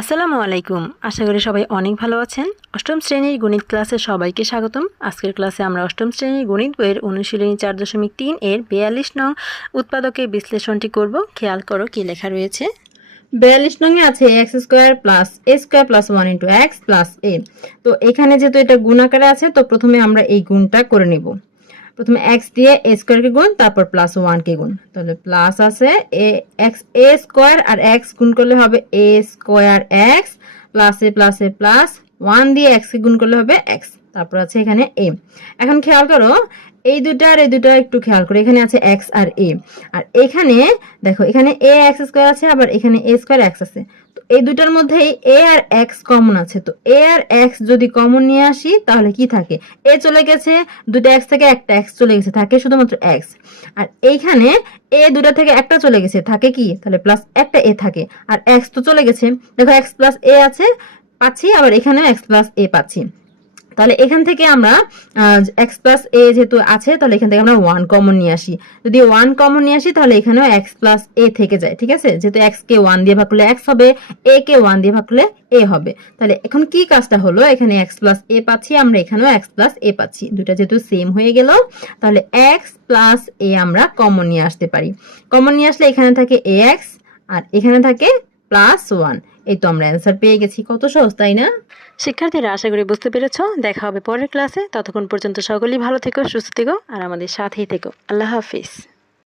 আসসালামু আলাইকুম। আশা করি সবাই অনেক ভালো আছেন। অষ্টম শ্রেণির গণিত ক্লাসে সবাইকে স্বাগতম। আজকের ক্লাসে আমরা অষ্টম শ্রেণির গণিত বইয়ের অনুশীলনী চার দশমিক তিন এর বিয়াল্লিশ নং উৎপাদকের বিশ্লেষণটি করব। খেয়াল করো কি লেখা রয়েছে। বিয়াল্লিশ নঙে আছে x square plus a square plus one into x plus a. তো এখানে যেহেতু এটা গুণ আকারে আছে, তো প্রথমে আমরা এই গুণটা করে নিব। প্রথমে এক্স দিয়ে এ স্কোয়ারকে গুণ, তারপর প্লাস ওয়ানকে গুণ। তাহলে প্লাস আছে এ এক্স এ স্কোয়ার আর এক্স গুণ করলে হবে a square x plus a plus one দিয়ে এক্স কে গুণ করলে হবে এক্স তারপর আছে এখানে এ এখন খেয়াল করো এই দুটা আর এই দুটা একটু খেয়াল করে। এখানে আছে এক্স আর এ আর এখানে, দেখো, এখানে এ এক্স স্কোয়ার আছে, আবার এখানে এ স্কোয়ার এক্স আছে। তো এই দুটার মধ্যেই এ আর এক্স কমন আছে। তো এ আর এক্স যদি কমন নিয়ে আসি, তাহলে কি থাকে? এ চলে গেছে দুটো এক্স থেকে একটা এক্স চলে গেছে, থাকে শুধুমাত্র এক্স আর এইখানে এ দুটা থেকে একটা চলে গেছে, থাকে কি? তাহলে প্লাস একটা এ থাকে। আর এক্স তো চলে গেছে। দেখো এক্স প্লাস এ আছে, পাচ্ছি, আবার এখানেও এক্স প্লাস এ পাচ্ছি। তাহলে এখান থেকে আমরা এক্স প্লাস এ যেহেতু আছে, তাহলে এখান থেকে আমরা ওয়ান কমন নিয়ে আসি। যদি ওয়ান কমন নিয়ে আসি, তাহলে এখানেও এক্স প্লাস এ থেকে যায়, ঠিক আছে? যেহেতু এক্স কে ওয়ান দিয়ে ভাগ করলে এক্স হবে এ কে ওয়ান দিয়ে ভাগ করলে এ হবে। তাহলে এখন কি কাজটা হলো? এখানে এক্স প্লাস এ পাচ্ছি, আমরা এখানেও এক্স প্লাস এ পাচ্ছি। দুটা যেহেতু সেম হয়ে গেল, তাহলে এক্স প্লাস এ আমরা কমন নিয়ে আসতে পারি। কমন নিয়ে আসলে এখানে থাকে এ এক্স আর এখানে থাকে প্লাস ওয়ান এই তো আমরা অ্যান্সার পেয়ে গেছি। কত সহজ, তাই না? শিক্ষার্থীরা, আশা করি বুঝতে পেরেছ। দেখা হবে পরের ক্লাসে ততক্ষণ পর্যন্ত সকলেই ভালো থেকো, সুস্থ থেকো, আর আমাদের সাথেই থেকো। আল্লাহ হাফিজ।